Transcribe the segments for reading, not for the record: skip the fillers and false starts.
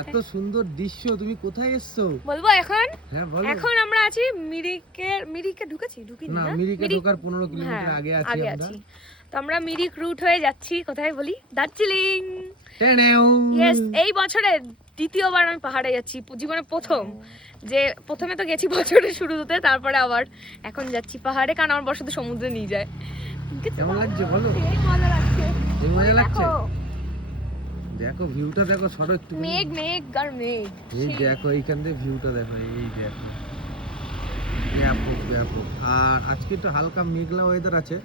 এত সুন্দর দৃশ্য, তুমি কোথায় এসছো? বলবো এখন? হ্যাঁ বলো। এখন আমরা আছি মিরিকে ঢুকিনি না, মিরিকে ঢোকার 15 কিলোমিটার আগে আছি আমরা। তো আমরা মিরিক রুট হয়ে যাচ্ছি কোথায় বলি? দার্জিলিং। টেনেও। ইয়েস, এই বছরে দ্বিতীয়বার আমি পাহাড়ে যাচ্ছি, জীবনে প্রথম। যে প্রথমে তো গেছি বছরের শুরুতে, তারপরে আবার এখন যাচ্ছি পাহাড়ে, কারণ আমার বর্ষা তো সমুদ্রে নিয়ে যায়। কেমন লাগছে বলো? এই মজা লাগছে। এই মজা লাগছে? দেখো, দেখো ভিউটা দেখো, সরো একটু। মেঘ আর মেঘ। এই দেখো এইখান থেকে ভিউটা দেখো, এই দেখো ব্যাপক ব্যাপক। আর আজকে তো হালকা মেঘলা ওয়েদার আছে।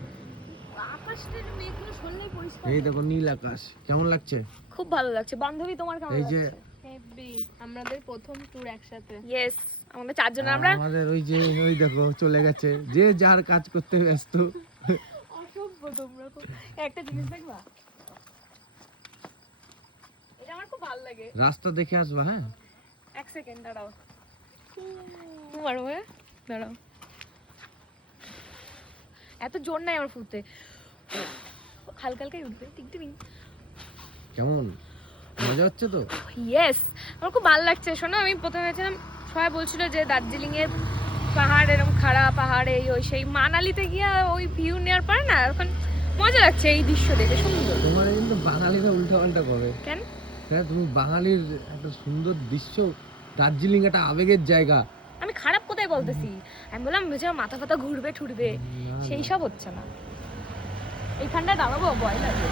আকাশের মেঘগুলো শুনলেই পরিষ্কার। এই দেখো নীল আকাশ, কেমন লাগছে? খুব ভালো লাগছে। বান্ধবী, তোমার কেমন এই যে লাগছে? হেভি, আমাদের প্রথম ট্যুর একসাথে। ইয়েস, আমাদের চারজন আমরা। আমাদের ওই যে ওই দেখো চলে গেছে, যে যার কাজ করতে ব্যস্ত। অসভ্য তোমরা তো। একটা জিনিস দেখবা, এটা আমার খুব ভালো লাগে। রাস্তা দেখে আসবা। হ্যাঁ এক সেকেন্ড দাঁড়াও, মারো হ্যাঁ, দাঁড়াও। এত জোর নাই আমার ফুটতে, হালকা হালকাই উঠবে। টিকটিক। কেমন মজা হচ্ছে তো? ইয়েস, আমার খুব ভালো লাগছে। শোনো, আমি প্রথমে ভেবেছিলাম, সবাই বলছিল যে দার্জিলিং এর পাহাড় এরকম খাড়া পাহাড়, এই ওই সেই। মানালিতে গিয়ে ওই ভিউ নেওয়ার পরে না এখন মজা লাগছে, এই দৃশ্য দেখে সুন্দর। তোমার কিন্তু বাঙালিরা উল্টা পাল্টা করে। কেন? হ্যাঁ, তুমি বাঙালির একটা সুন্দর দৃশ্য, দার্জিলিং একটা আবেগের জায়গা। আমি খারাপ কোথায় বলতেছি? আমি বললাম ভেবেছিলাম মাথা ফাথা ঘুরবে ঠুরবে, সেই সব হচ্ছে না। এইখানটা দাঁড়াবো, ভয় লাগে।